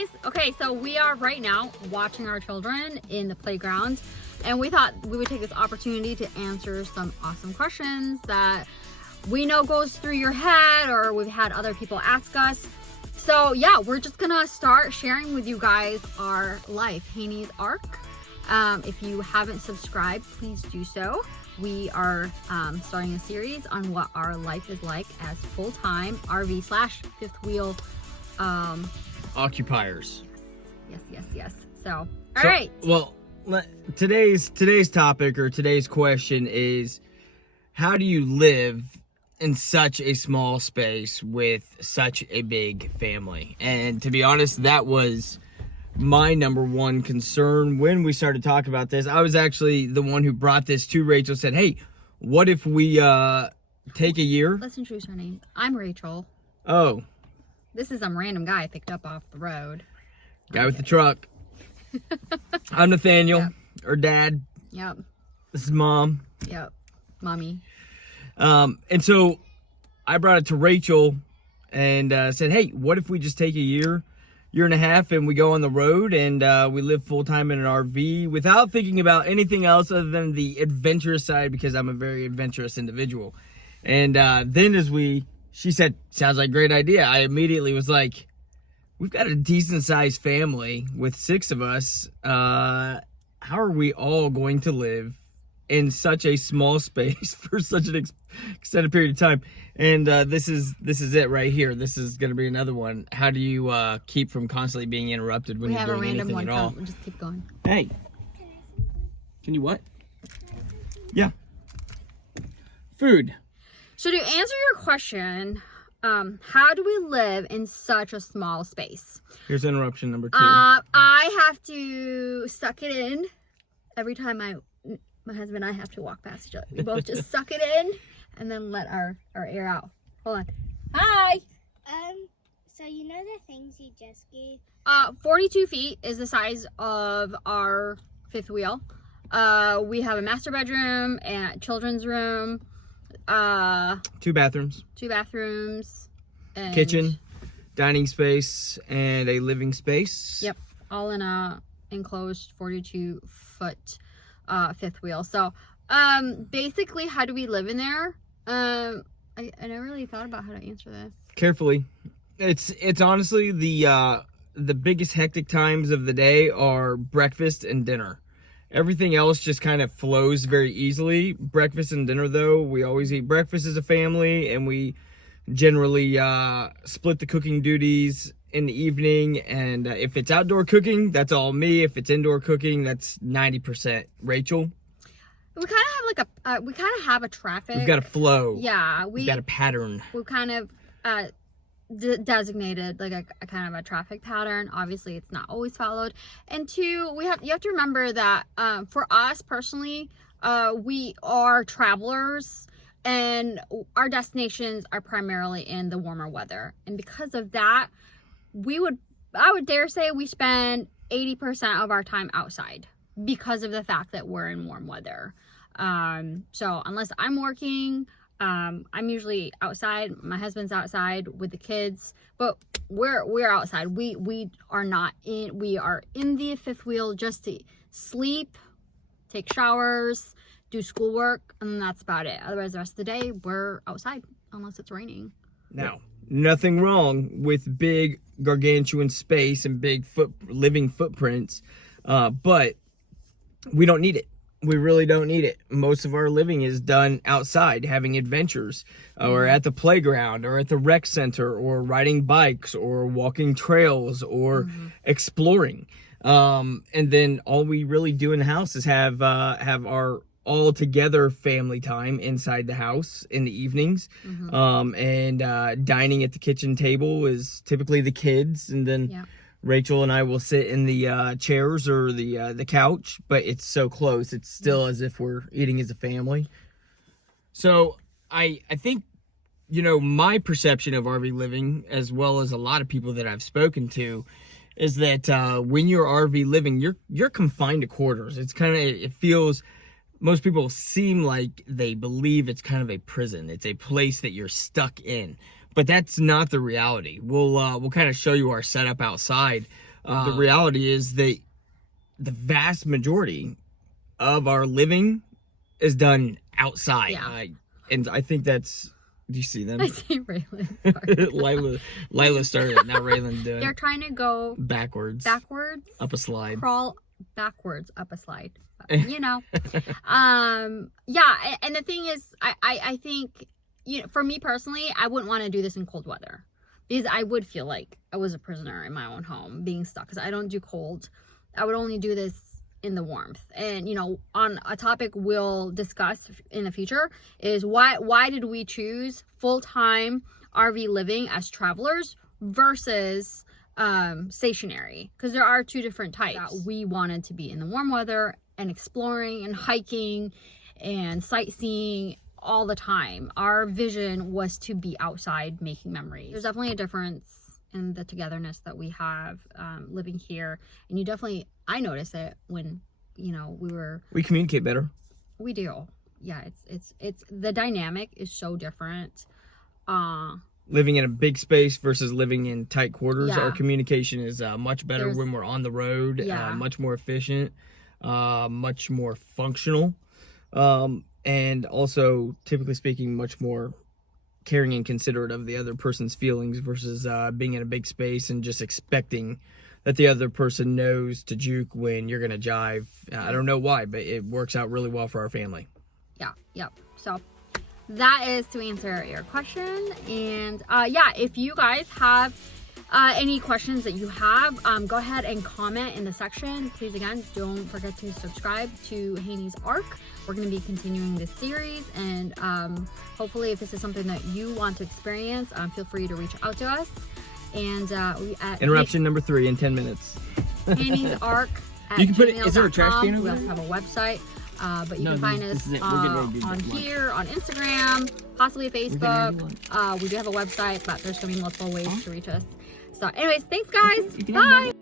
guys. Okay, so we are right now watching our children in the playground, and we thought we would take this opportunity to answer some awesome questions that we know goes through your head, or we've had other people ask us. So yeah, we're just gonna start sharing with you guys our life, Haney's Arc. If you haven't subscribed, please do so. We are starting a series on what our life is like as full-time RV / fifth wheel occupiers. Yes. So, all right. Well, today's topic, or today's question, is how do you live in such a small space with such a big family? And to be honest, that was my number one concern when we started talking about this. I was actually the one who brought this to Rachel. Said, hey, what if we take a year? Let's introduce her name. I'm Rachel. Oh, this is some random guy I picked up off the road. Guy with the truck. I'm Nathaniel, Yep. Or Dad. Yep. This is Mom. Yep. Mommy. And so I brought it to Rachel and said, hey, what if we just take a year and a half, and we go on the road and we live full-time in an RV without thinking about anything else other than the adventurous side, because I'm a very adventurous individual. And then she said, sounds like a great idea, I immediately was like, we've got a decent-sized family with 6 of us. How are we all going to live in such a small space for such an extended period of time? And this is it right here. This is going to be another one. How do you keep from constantly being interrupted when you're doing anything at all? We'll just keep going. Hey, can you what? Yeah. Food. So to answer your question, how do we live in such a small space? Here's interruption number 2. I have to suck it in every time my husband and I have to walk past each other. We both just suck it in and then let our air out. Hold on. Hi. So you know the things you just gave? 42 feet is the size of our fifth wheel. We have a master bedroom and children's room. 2 bathrooms. 2 bathrooms. And Kitchen, dining space, and a living space. Yep. All in a enclosed 42-foot fifth wheel. So basically, how do we live in there? I never really thought about how to answer this Carefully. It's honestly the biggest hectic times of the day are breakfast and dinner. Everything else just kind of flows very easily. Breakfast and dinner, though, we always eat breakfast as a family, and we generally split the cooking duties in the evening. And if it's outdoor cooking, that's all me. If it's indoor cooking, that's 90% Rachel. We kind of have a traffic. We've got a flow. Yeah, we've got a pattern. We kind of designated like a kind of a traffic pattern. Obviously, it's not always followed. And 2, you have to remember that for us personally, we are travelers, and our destinations are primarily in the warmer weather. And because of that, I would dare say we spend 80% of our time outside because of the fact that we're in warm weather. So unless I'm working, I'm usually outside. My husband's outside with the kids, but we're outside. We are not in. We are in the fifth wheel just to sleep, take showers, do schoolwork, and that's about it. Otherwise, the rest of the day we're outside unless it's raining. Now, nothing wrong with big gargantuan space and big living footprints, but we don't need it. We really don't need it. Most of our living is done outside, having adventures, or at the playground, or at the rec center, or riding bikes, or walking trails, or exploring. And then all we really do in the house is have our all together family time inside the house in the evenings. And dining at the kitchen table is typically the kids, and then Rachel and I will sit in the chairs or the couch, but it's so close. It's still as if we're eating as a family. So I think, my perception of RV living, as well as a lot of people that I've spoken to, is that when you're RV living, you're confined to quarters. It feels, most people seem like they believe it's kind of a prison. It's a place that you're stuck in. But that's not the reality. We'll kind of show you our setup outside. The reality is that the vast majority of our living is done outside. Yeah. And I think that's, do you see them? I see Raylan. Lila started it, now Raylan's doing They're it. trying to go Backwards. backwards, Up a slide. crawl backwards up a slide. You know, yeah. And the thing is, I think, you know, for me personally, I wouldn't want to do this in cold weather because I would feel like I was a prisoner in my own home being stuck because I don't do cold. I would only do this in the warmth. And, you know, on a topic we'll discuss in the future is why did we choose full-time RV living as travelers versus stationary? Because there are two different types. We wanted to be in the warm weather and exploring and hiking and sightseeing all the time. Our vision was to be outside making memories. There's definitely a difference in the togetherness that we have living here, and you definitely, I notice it when, you know, we communicate better. we do. Yeah, it's the dynamic is so different. Living in a big space versus living in tight quarters, Yeah. our communication is much better There's- when we're on the road. Yeah. Much more efficient, much more functional, and also, typically speaking, much more caring and considerate of the other person's feelings versus being in a big space and just expecting that the other person knows to juke when you're gonna jive. I don't know why, but it works out really well for our family. Yeah, yep. So that is to answer your question. And yeah, if you guys have any questions that you have, go ahead and comment in the section. Please, again, don't forget to subscribe to Haney's Ark. We're going to be continuing this series, and hopefully if this is something that you want to experience, feel free to reach out to us. And we at Interruption number 3 in 10 minutes. Haney's Ark at You can put it- is there a trash gmail.com. can over We also there? have a website, but you No, can find this us is it. We're getting ready to do on lunch. here, on Instagram, possibly getting ready to Facebook. We do have a website, but there's going to be multiple ways to reach us. So anyways, thanks guys. Okay, you can Bye.